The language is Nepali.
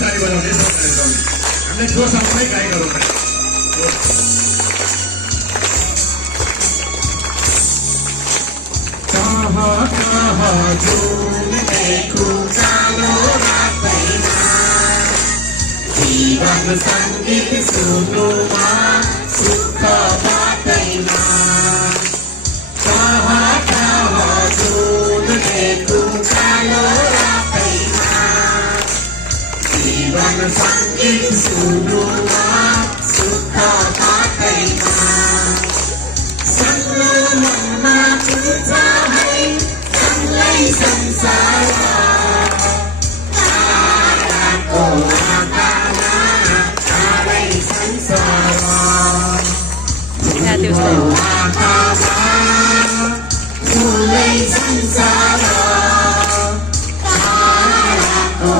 ताली बजाउने हामीले जोसँगै गाई गरौँ कहाँ कहाँ झुमेको कालो रातैमा जीवन सङ्गीत सुन्नुमा सुख बाटैमा कहाँ कहाँ झुमेको कालो रातैमा जीवन सङ्गीत सुन्नुमा सुख बाटैमा सङ्गो मनमा पुग्छ है सँगै संसार ताराको आँखामा तारै संसार आँखामा ठुलै संसार ताराको